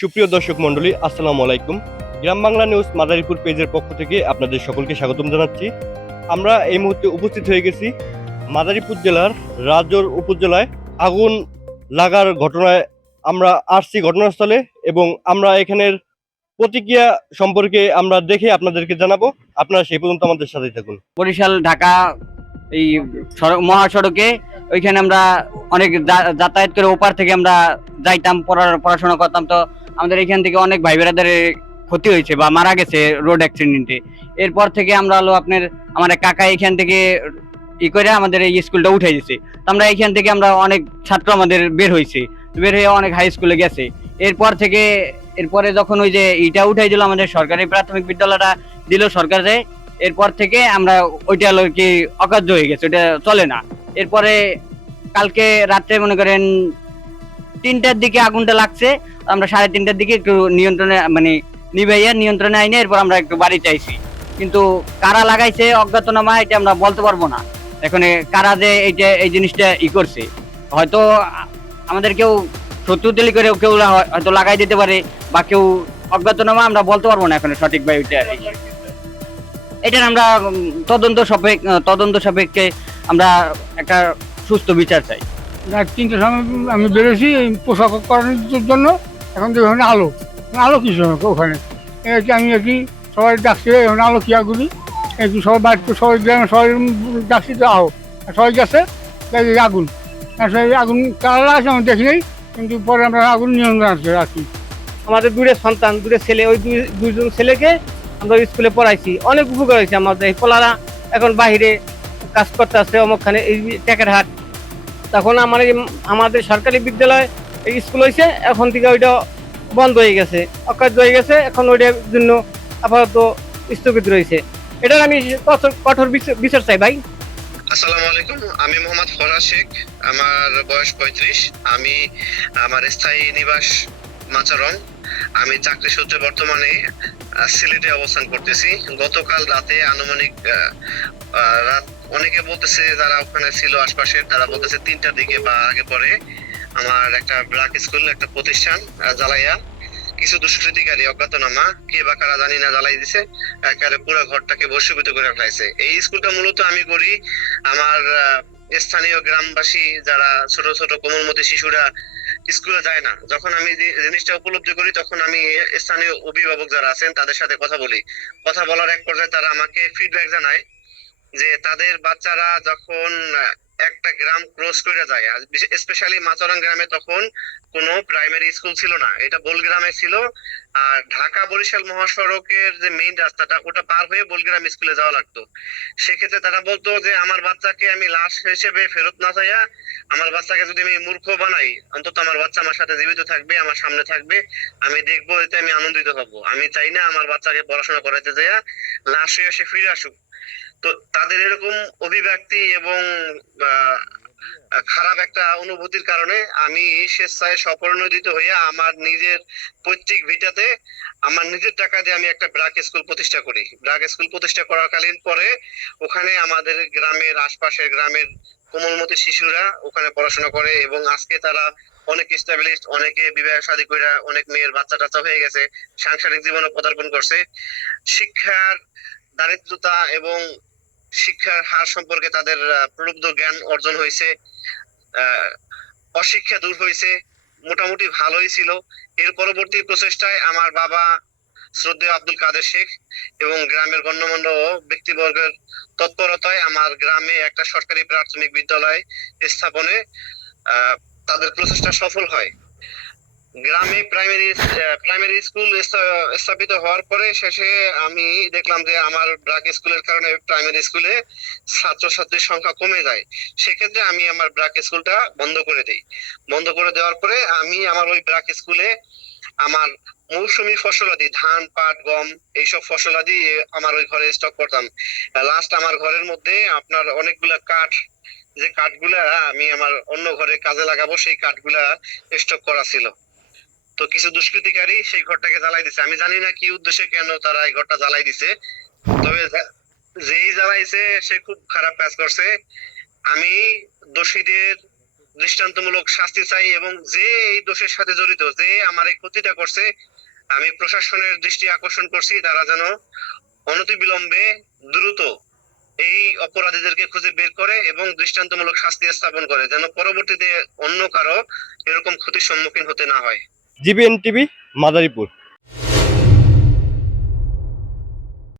সুপ্রিয় দর্শক মণ্ডলী, আসসালামু আলাইকুম। গ্রাম বাংলা নিউজ মাদারীপুর পেজের পক্ষ থেকে আপনাদের সকলকে স্বাগতম জানাচ্ছি। আমরা এই মুহূর্তে উপস্থিত হয়ে গেছি মাদারীপুর জেলার রাজোর উপজেলায় আগুন লাগার ঘটনায়। আমরা আসছি ঘটনাস্থলে এবং আমরা এখানের প্রতিক্রিয়া সম্পর্কে আমরা দেখে আপনাদেরকে জানাবো। আপনারা সেই পর্যন্ত আমাদের সাথেই থাকুন। বরিশাল ঢাকা এই মহাসড়কে ওইখানে আমরা অনেক যাতায়াত করে ওপার থেকে আমরা যাইতাম, পড়াশোনা করতাম। তো আমাদের এখান থেকে অনেক ভাই বেড়াদের ক্ষতি হয়েছে বা মারা গেছে রোড অ্যাক্সিডেন্টে। এরপর থেকে আমরা হলো আমার এক কাকা এখান থেকে করে আমাদের এই স্কুলটা উঠে দিয়েছে। তো আমরা এখান থেকে আমরা অনেক ছাত্র আমাদের বের হয়েছে, বের হয়ে অনেক হাই স্কুলে গেছে। এরপরে যখন ওই যে ইটা উঠাই দিল, আমাদের সরকারি প্রাথমিক বিদ্যালয়টা দিল সরকারে, এরপর থেকে আমরা ওইটা হলো কি অকার্য হয়ে গেছে, ওইটা চলে না। এরপরে কালকে রাত্রে মনে করেন 3টার দিকে আগুনটা লাগছে। আমরা 3:30টার দিকে একটু নিয়ন্ত্রণে নিয়ন্ত্রণে আইনে এরপর আমরা একটু বাড়িতে আইছি। কিন্তু কারা লাগাইছে অজ্ঞাতনামা, এটা আমরা বলতে পারবো না। এখন কারা যে এই জিনিসটা করছে, হয়তো আমাদের কেউ শত্রু দিলি করে কেউ হয়তো লাগাই দিতে পারে, বা কেউ অজ্ঞাতনামা, আমরা বলতে পারবো না এখন সঠিকভাবে। এটার আমরা তদন্ত সাপেক্ষে আমরা একটা সুস্থ বিচার চাই। রাত 3টার সময় আমি বেরোছি এই পোশাক করানোর জন্য। এখন তো ওখানে আলো আলো কিছু ওখানে আমি কি সবাই ডাকছি, এখন আলো কি আগুনি একটু সবাই বাড়িতে সবাই গ্রামে সবাই ডাকছি তো আও, সবাই গেছে আগুন। আগুন কারা আছে আমি দেখি নেই, কিন্তু পরে আমরা আগুন নিয়ন্ত্রণ আছে রাখি। আমাদের দূরে সন্তান, দূরে ছেলে, ওই দুইজন ছেলেকে আমরা স্কুলে পড়াইছি, অনেক উপকার হয়েছে আমাদের। এই পোলারা এখন বাহিরে কাজ করতে আসছে অমুকখানে এই টেকের হাট। তখন আমাদের সরকারি বিদ্যালয় এই স্কুল হয়েছে, এখন থেকে ওইটা বন্ধ হয়ে গেছে, অকার্য হয়ে গেছে। এখন ওইটার জন্য আপাতত স্থগিত রয়েছে। এটার আমি কঠোর বিচার চাই ভাই। আসসালামু আলাইকুম, আমি মোহাম্মদ ফরাজ শেখ। আমার বয়স 35। আমি আমার স্থায়ী নিবাস মাচারং। আমি চাকরি সূত্রে বর্তমানে সিলেটে অবস্থান করতেছি। গতকাল রাতে আনুমানিক রাত, অনেকে বলতেছে যারা ওখানে ছিল আশপাশে, তারা বলতেছে 3টার দিকে বা আগে পরে আমার একটা ব্রাক স্কুল, একটা প্রতিষ্ঠান জ্বালাইয়া কিছু দুষ্কৃতিকারী অজ্ঞাতনামা কে বা কারা জানি না জ্বালাই দিছে, একেবারে পুরো ঘরটাকে ভস্মীভূত করে ফেলাইছে। এই স্কুলটা মূলত আমি করি আমার স্থানীয় গ্রামবাসী যারা ছোট ছোট কোমলমতি শিশুরা স্কুলে যায় না, যখন আমি জিনিসটা উপলব্ধি করি তখন আমি স্থানীয় অভিভাবক যারা আছেন তাদের সাথে কথা বলি। কথা বলার এক পর্যায়ে তারা আমাকে ফিডব্যাক জানায় যে তাদের বাচ্চারা যখন একটা গ্রাম ক্রস করে যায়, স্পেশালি মাচরং গ্রামে তখন কোনো প্রাইমারি স্কুল ছিল না, এটা বোলগ্রামে ছিল। আর ঢাকা বরিশাল মহাসড়কের যে মেইন রাস্তাটা, ওটা পার হয়ে বোলগ্রাম স্কুলে যাওয়া লাগতো। সেক্ষেত্রে তারা বলতো যে আমার বাচ্চাকে আমি লাশ হিসেবে ফেরত না যাইয়া, আমার বাচ্চাকে যদি আমি মূর্খ বানাই, অন্তত আমার বাচ্চা আমার সাথে জীবিত থাকবে, আমার সামনে থাকবে, আমি দেখবো, এতে আমি আনন্দিত হব। আমি চাই না আমার বাচ্চাকে পড়াশোনা করাতে যাইয়া লাশ হয়ে এসে ফিরে আসুক। তো তাদের এরকম অভিব্যক্তি এবং খারাপ একটা অনুভূতির কারণে আমি স্বেচ্ছায় স্বপ্রণোদিত হইয়া আমার নিজের পৈতৃক ভিটাতে আমার নিজের টাকা দিয়ে আমি একটা ব্রাক স্কুল প্রতিষ্ঠা করি। ব্রাক স্কুল প্রতিষ্ঠা করাকালীন পরে ওখানে আমাদের গ্রামের আশপাশের গ্রামের কোমলমতি শিশুরা ওখানে পড়াশোনা করে এবং আজকে তারা অনেক স্টাবলিশড, অনেকে বিবাহ শাদী করে অনেক মেয়ের বাচ্চা টাচ্চা হয়ে গেছে, সাংসারিক জীবনে পদার্পণ করছে। শিক্ষার দারিদ্রতা এবং শিক্ষার হার সম্পর্কে তাদের প্রলুব্ধ জ্ঞান অর্জন হয়েছে, অশিক্ষা দূর হয়েছে, মোটামুটি ভালোই ছিল। এর পরবর্তী প্রচেষ্টায় আমার বাবা শ্রদ্ধেয় আব্দুল কাদের শেখ এবং গ্রামের গণ্যমান্য ব্যক্তিবর্গের তৎপরতায় আমার গ্রামে একটা সরকারি প্রাথমিক বিদ্যালয় স্থাপনে তাদের প্রচেষ্টা সফল হয়। গ্রামে প্রাইমারি স্কুল স্থাপিত হওয়ার পরে শেষে আমি দেখলাম যে আমার ব্রাক স্কুলের কারণে প্রাইমারি স্কুলে ছাত্রছাত্রীর সংখ্যা কমে যায়। সেক্ষেত্রে আমি আমার ব্রাক স্কুলটা বন্ধ করে দিই। বন্ধ করে দেওয়ার পরে আমি আমার ওই ব্রাক স্কুলে আমার মৌসুমী ফসলাদি, ধান, পাট, গম, এইসব ফসলাদি আমার ওই ঘরে স্টক করতাম। লাস্ট আমার ঘরের মধ্যে আপনার অনেকগুলা কাঠ, যে কাঠগুলা আমি আমার অন্য ঘরে কাজে লাগাবো, সেই কাঠগুলা স্টক করা ছিল। তো কিছু দুষ্কৃতিকারী সেই ঘরটাকে জ্বালাই দিছে। আমি জানি না কি উদ্দেশ্যে, কেন তারা এই ঘরটা জ্বালাই দিছে, তবে যেই জ্বালাইছে সে খুব খারাপ কাজ করছে। আমি দোষীদের দৃষ্টান্তমূলক শাস্তি চাই, এবং যে এই দোষের সাথে জড়িত, যে আমার এই ক্ষতিটা করছে, আমি প্রশাসনের দৃষ্টি আকর্ষণ করছি তারা যেন অনতিবিলম্বে দ্রুত এই অপরাধীদেরকে খুঁজে বের করে এবং দৃষ্টান্তমূলক শাস্তি স্থাপন করে, যেন পরবর্তীতে অন্য কারো এরকম ক্ষতির সম্মুখীন হতে না হয়। জিবিএন টিভি, মাদারীপুর।